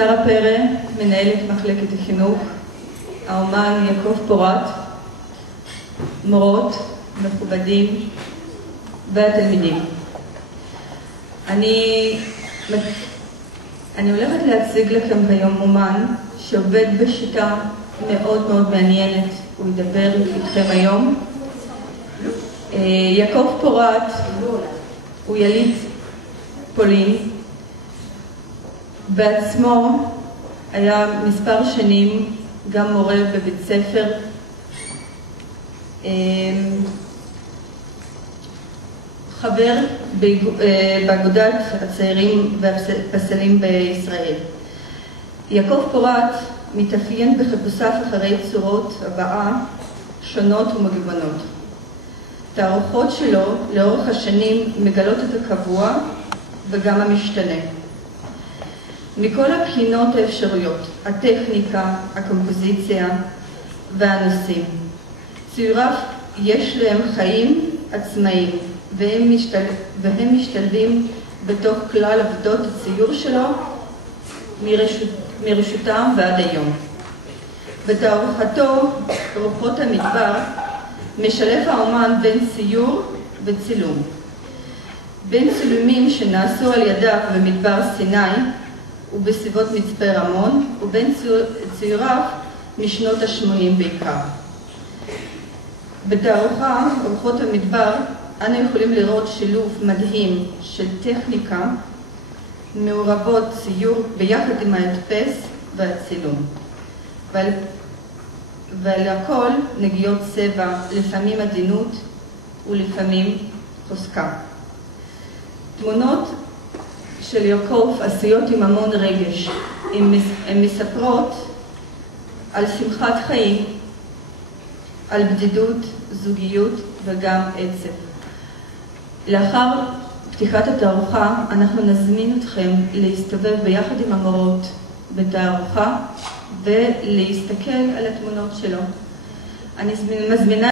שרה פרא, מנהלת מחלקת החינוך, האומן יעקב פורת, מורות, מכובדים והתלמידים. אני הולכת להציג לכם היום אומן שעובד בשיטה מאוד מאוד מעניינת. הוא ידבר איתכם היום. יעקב פורת הוא יליד פולין, בעצמו היה מספר שנים גם מורה בבית ספר, חבר באגודת הצעירים והפסלים בישראל. יעקב פורת מתאפיין בחיפושיו אחרי צורות הבעה שונות ומגוונות. תערוכות שלו לאורך השנים מגלות את הקבוע וגם המשתנה. מכל הבחינות האפשריות, הטכניקה, הקומפוזיציה והנושאים. ציוריו יש להם חיים עצמאיים, והם משתלבים בתוך כלל עבודות הציור שלו מראשותם ועד היום. בתערוכתו רוחות המדבר משלב האומן בין ציור וצילום. בין צילומים שנעשו על ידיו במדבר סיני ובסביבות מצפה רמון, ובין ציוריו משנות ה-80 בעיקר. בתערוכה רוחות המדבר אנו יכולים לראות שילוב מדהים של טכניקה מעורבות ציור ביחד עם ההדפס והצילום, ועל הכל נגיעות צבע, לפעמים עדינות ולפעמים חוזקה. תמונות של יעקב עשויות עם המון רגש. הן מספרות על שמחת חיים, על בדידות, זוגיות וגם עצב. לאחר פתיחת התערוכה אנחנו נזמין אתכם להסתובב ביחד עם המורות בתערוכה ולהסתכל על התמונות שלו. אני מזמינה